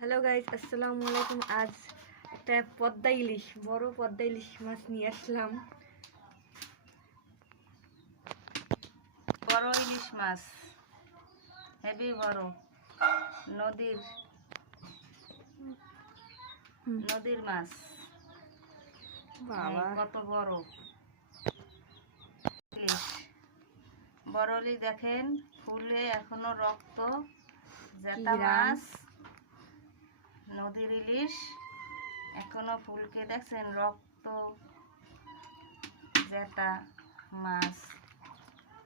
Hello guys, আসসালামু আলাইকুম। আজ একটা পদ্মা ইলিশ, বড় পদ্মা ইলিশ মাছ নিয়ে আসলাম। বড় ইলিশ মাছ, হেভি বড়, নদীর মাছ। বাবা, কত বড় ইলিশ! বড় ইলিশ দেখেন, ফুলে এখনো রক্ত, জেতা মাছ। নদীর ইলিশ এখনো ফুলকে দেখছেন, রক্ত জেতা মাছ,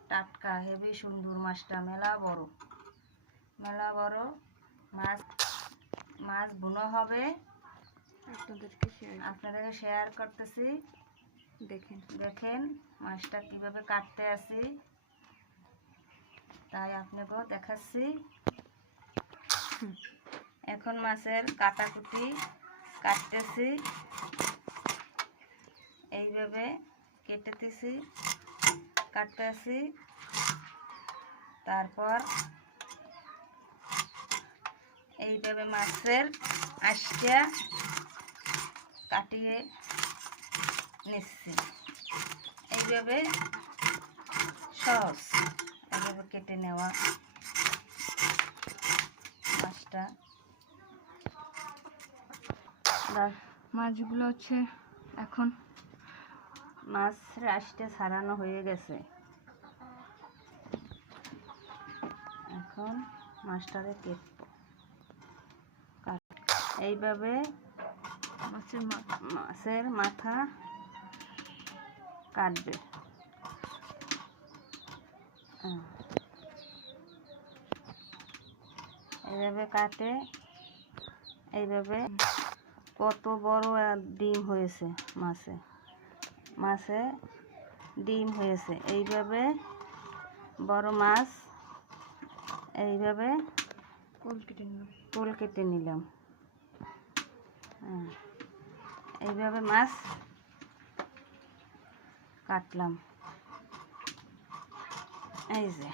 টাটকা, হেভি সুন্দর মাছটা। মেলা বড় মাছ বুনো হবে, আপনাদেরকে শেয়ার করতেছি। দেখেন মাছটা কিভাবে কাটতে আসি, তাই আপনাকেও দেখাচ্ছি। এখন মাছের কাটাকুটি কাটতেছি, এইভাবে কেটেতেছি, কাটতে আসি। তারপর এইভাবে মাছের আঁশটা কাটিয়ে নিচ্ছি। এইভাবে সহজ, এইভাবে কেটে নেওয়া মাছটা। মাছগুলো হচ্ছে এখন মাছের আঁশটা ছাড়ানো হয়ে গেছে। এখন মাছটাকে কেটবো। এইভাবে মাছের মাথা কাটবে। এইভাবে কাটে, এইভাবে। কত বড় ডিম হয়েছে মাছে ডিম হয়েছে। এইভাবে বড় মাছ এইভাবে কোল কেটে নিলাম। এইভাবে মাছ কাটলাম। এই যে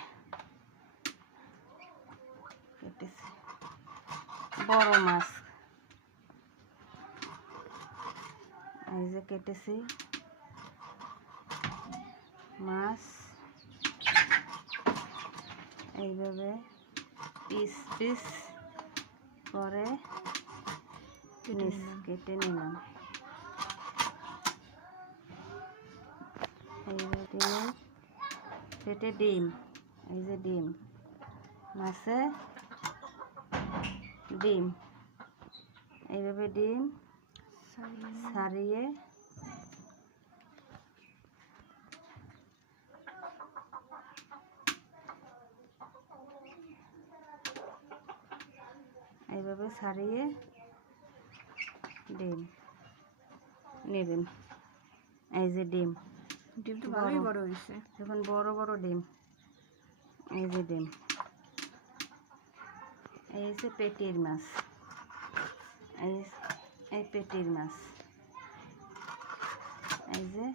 কেটেছি বড় মাছ, এই যে কেটেছি মাছ। এইভাবে পিস পিস করে কেটে নিলাম। এইভাবে কেটে ডিম, এই যে ডিম, মাছে ডিম, এইভাবে ডিম ছাড়িয়ে এইভাবে ছাড়িয়ে ডিম নেবেন। এই যে ডিম তো ভালোই বড় হয়েছে। এখন বড় বড় ডিম, এই যে ডিম। এই যে পেটির মাছ, এই পেটির মাছ, এই যে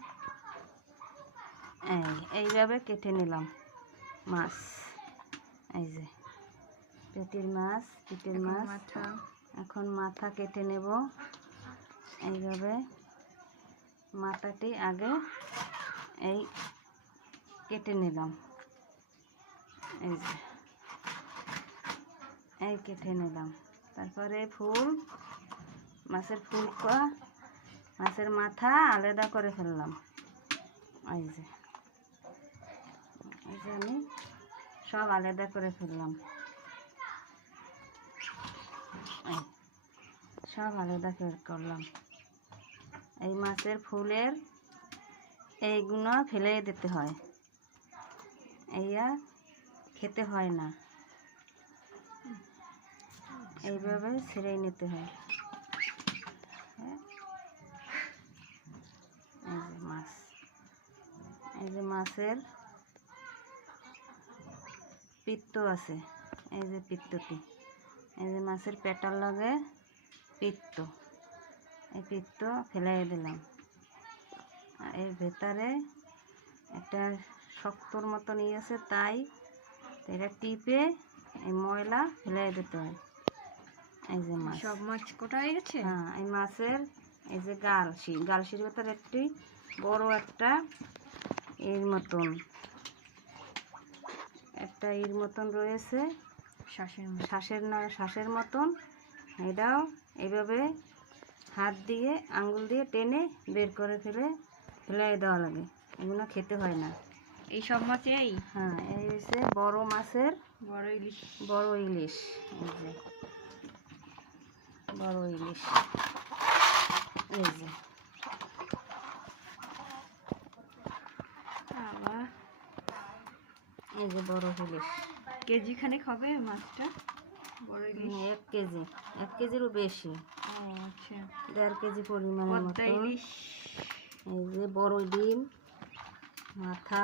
এইভাবে কেটে নিলাম মাছ। এই যে পেটির মাছ, মাথা। এখন মাথা কেটে নেব। এইভাবে মাথাটি আগে এই কেটে নিলাম। এই যে এই কেটে নিলাম। তারপরে মাছের মাথা আলাদা করে ফেললাম। এই যে আমি সব আলাদা করে ফেললাম। সব আলাদা করলাম। এই মাছের ফুলের এইগুলো ফেলে দিতে হয়, এইয়া খেতে হয় না, এইভাবে ছেড়ে নিতে হয়। এই যে মাছ, এই যে মাছের পিত্ত আছে, এই যে পিত্তটি, এই যে মাছের পেটার লাগে পিত্ত, এই পিত্ত ফেলাই দিলাম। আর এর ভেতরে একটা শক্তর মতন আছে, তাই এটা টিপে এই ময়লা ফেলাই দিতে হয়। এই যে মাছ। সব মাছ কোটা হয়ে গেছে। হ্যাঁ, এই মাছের এই যে গালশির ভেতর একটি বড় একটা এর মতন রয়েছে, শ্বাসের মতন। এটাও এইভাবে হাত দিয়ে আঙ্গুল দিয়ে টেনে বের করে ফেলে দেওয়া লাগে, এগুলো খেতে হয় না। এই সব মাছ এই হ্যাঁ, এই হচ্ছে বড় মাছের বড় ইলিশ। বড় ইলিশ। এই যে বড় ইলিশ, এই যে আবার এই যে বড় ইলিশ। কেজি খানেক হবে মাছটা, বড় ইলিশ। 1 কেজিরও বেশি, ও আচ্ছা। 1.5 কেজি পরিমাণের পদ্মা মতো। ইলিশ। এই যে বড় ডিম, মাথা,